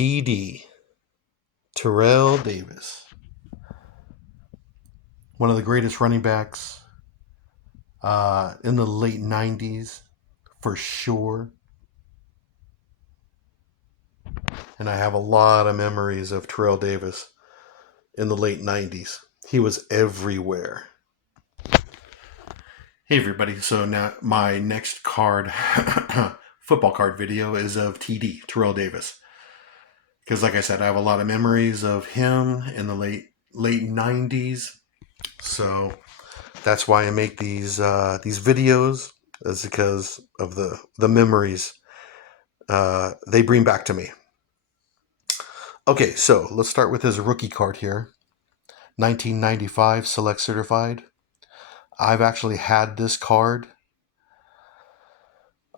TD, Terrell Davis, one of the greatest running backs in the late 90s, for sure. And I have a lot of memories of Terrell Davis in the late 90s. He was everywhere. Hey, everybody. So now my next card, football card video is of TD, Terrell Davis. Because like I said, I have a lot of memories of him in the late 90s. So that's why I make these videos, is because of the memories they bring back to me. Okay, so let's start with his rookie card here. 1995 Select Certified. I've actually had this card.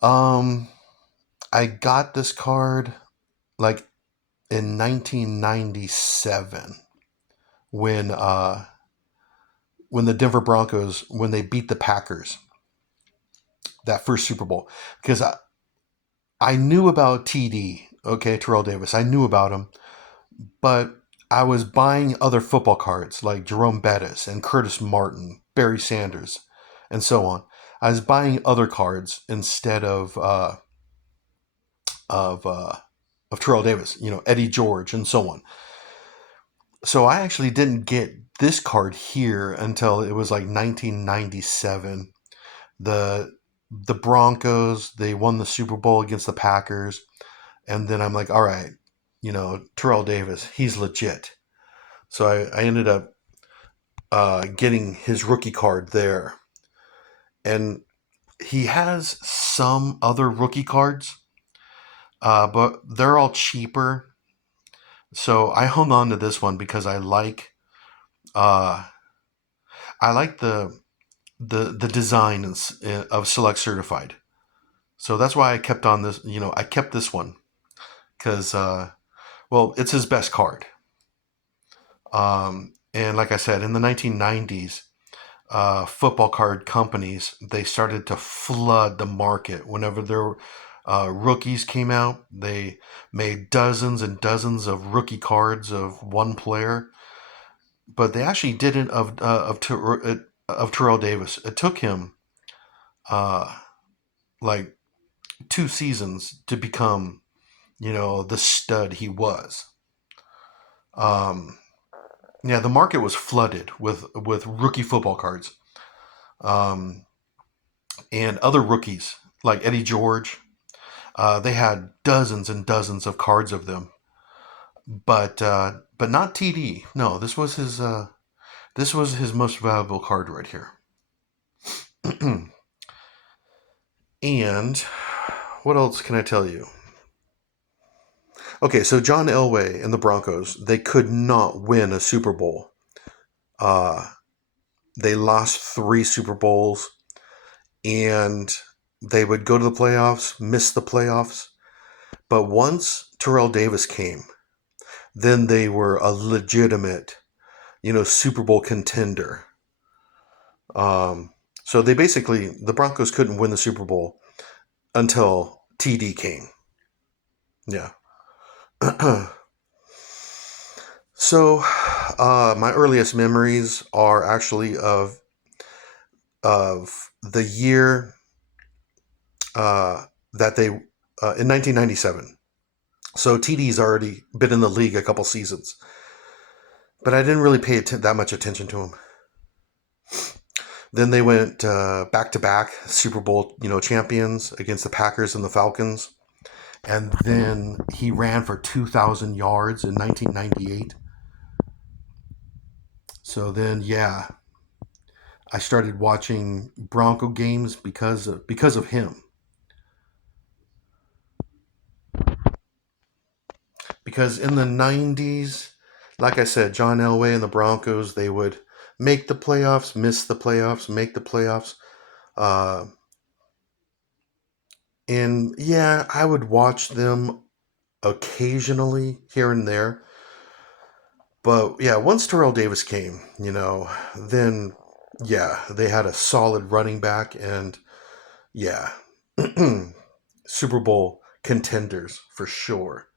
I got this card like in 1997 when the Denver Broncos, when they beat the Packers, that first Super Bowl. Because I knew about TD, okay, Terrell Davis. I knew about him, but I was buying other football cards like Jerome Bettis and Curtis Martin, Barry Sanders, and so on. I was buying other cards instead of Terrell Davis, Eddie George, and so on. So I actually didn't get this card here until it was like 1997. The Broncos, they won the Super Bowl against the Packers, and then I'm like, all right, Terrell Davis, he's legit. So I ended up getting his rookie card there. And he has some other rookie cards, but they're all cheaper. So I hung on to this one because uh, I like the design of Select Certified. So that's why I kept on this. I kept this one because well, it's his best card. And like I said, in the 1990s, football card companies, they started to flood the market. Whenever their rookies came out, they made dozens and dozens of rookie cards of one player. But they actually didn't of Terrell Davis. It took him uh, like 2 seasons to become, the stud he was. Um, yeah, the market was flooded with rookie football cards, um, and other rookies like Eddie George. They had dozens and dozens of cards of them, but not TD. No, this was his most valuable card right here. And what else can I tell you? Okay, so John Elway and the Broncos, they could not win a Super Bowl. They lost 3 Super Bowls, and they would go to the playoffs, miss the playoffs. But once Terrell Davis came, then they were a legitimate, Super Bowl contender. So the Broncos couldn't win the Super Bowl until TD came. Yeah. So, my earliest memories are actually of the year that they in 1997. So TD's already been in the league a couple seasons, but I didn't really pay that much attention to him. Then they went back to back Super Bowl, champions against the Packers and the Falcons, and then he ran for 2,000 yards in 1998. So then, yeah, I started watching Bronco games because of him. Because in the 90s, like I said, John Elway and the Broncos, they would make the playoffs, miss the playoffs, make the playoffs. Uh, and yeah, I would watch them occasionally here and there. But yeah, once Terrell Davis came, then yeah, they had a solid running back, and yeah, Super Bowl contenders for sure.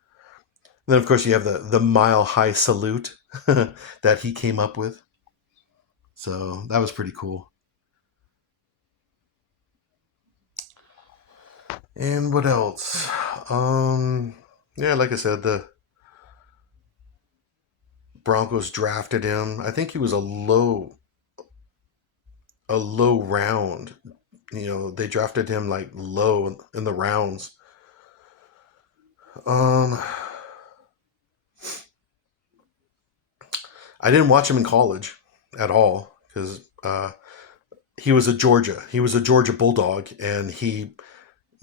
then of course you have the mile high salute that he came up with. So that was pretty cool. And what else? Um, yeah, like I said, the Broncos drafted him. I think he was a low round. They drafted him like low in the rounds. Um, I didn't watch him in college at all because he was a Georgia Bulldog, and he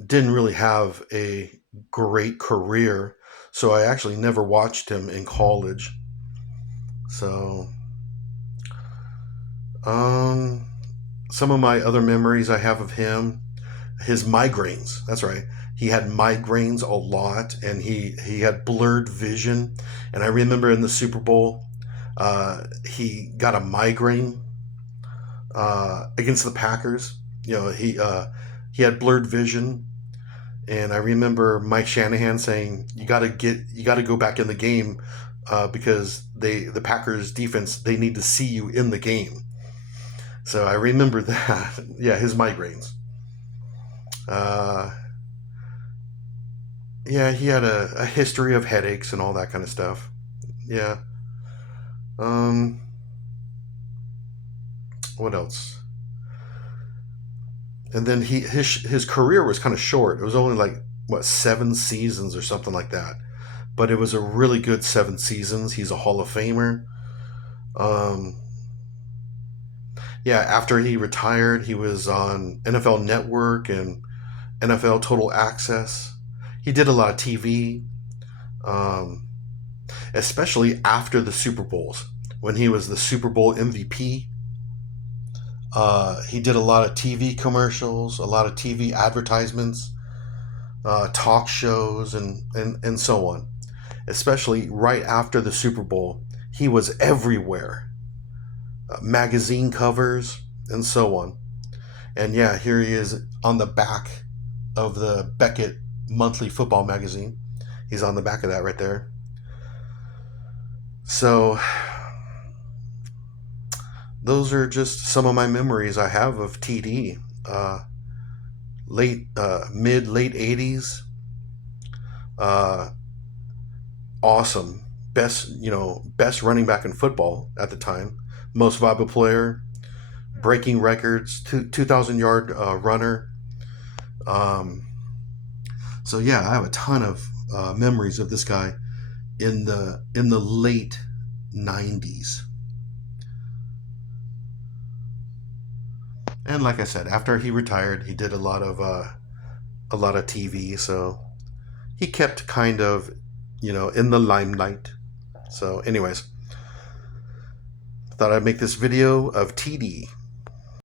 didn't really have a great career. So I actually never watched him in college. So, um, some of my other memories I have of him, his migraines. That's right. He had migraines a lot, and he had blurred vision. And I remember in the Super Bowl, he got a migraine against the Packers. He had blurred vision, and I remember Mike Shanahan saying, you got to go back in the game because the Packers defense, they need to see you in the game." So I remember that. Yeah, his migraines. Uh, yeah, he had a history of headaches and all that kind of stuff. Yeah. Um, what else? And then his career was kind of short. It was only like what, 7 seasons or something like that. But it was a really good 7 seasons. He's a Hall of Famer. Um, yeah, after he retired, he was on NFL Network and NFL Total Access. He did a lot of TV, um, especially after the Super Bowls when he was the Super Bowl MVP. He did a lot of TV commercials, a lot of TV advertisements, talk shows, and so on. Especially right after the Super Bowl, he was everywhere. Magazine covers and so on. And yeah, here he is on the back of the Beckett Monthly Football Magazine. He's on the back of that right there. So those are just some of my memories I have of TD. Mid late 80s. Uh, awesome. Best running back in football at the time. Most valuable player, breaking records, 2,000 yard runner. Um, so yeah, I have a ton of memories of this guy in the late 90s. And like I said, after he retired, he did a lot of TV. So he kept kind of, in the limelight. So, anyways, thought I'd make this video of TD.